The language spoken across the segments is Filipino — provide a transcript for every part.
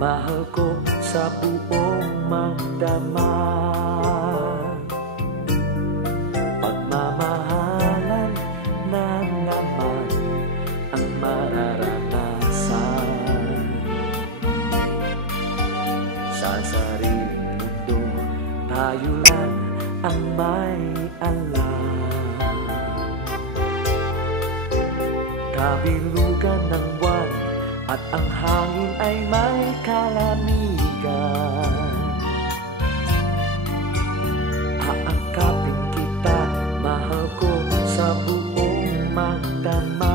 mahal ko sa buong magdamag. Pagmamahalan na naman ang mararanasan. Sa sariling mundo, tayo lang ang may alam. Kabilugan ng buwan at ang hangin ay may kalamigan. Aakapin kita, mahal ko sa buong magdamag.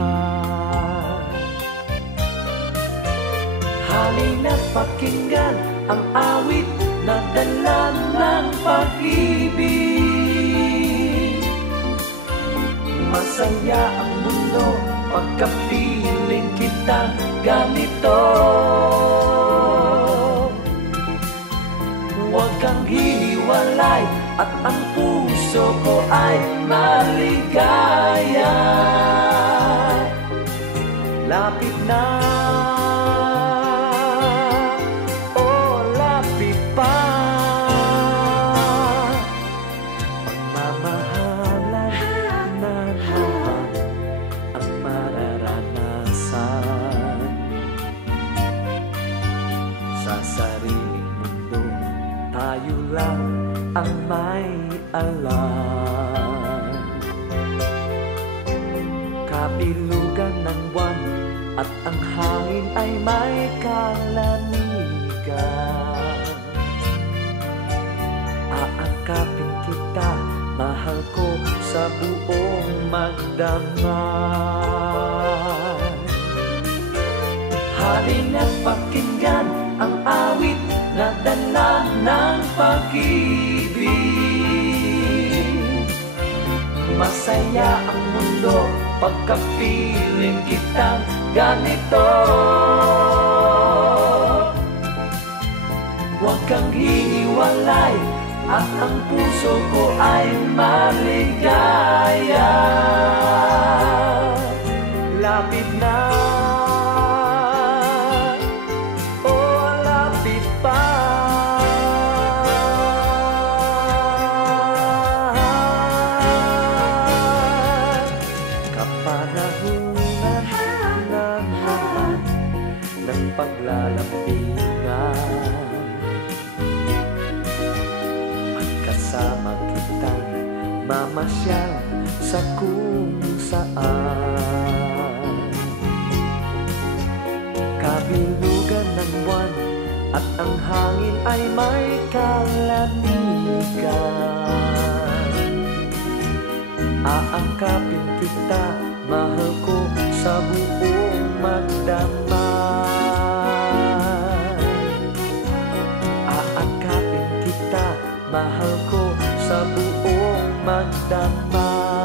Halina't pakinggan ang awit na dala ng pag-ibig. Masaya ang mundo pagkapiling kitang ganito. Huwag kang hihiwalay at ang puso ko ay maligaya. Lapit na, oh lapit pa. Pagmamahalan na naman ang mararanasan. Sa sariling mundo, tayo lang ang may alam. Kabilugan ng buwan at ang hangin ay may kalamigan. Aakapin kita, mahal ko sa buong magdamag. Halina't pakinggan ang awit na dala ng pag-ibig. Masaya ang mundo pagkapiling kitang ganito. Huwag kang hihiwalay at ang puso ko ay maligaya. Lapit na, oh lapit pa. Kapanahunan na naman ng paglalambingan, at kasama kitang mamasyal sa kung saan. Kabilugan ng buwan at ang hangin ay may kalamigan. Aangkapin kita, mahal ko sa buong magdamag. Aangkapin kita, mahal ko sa buong magdamag.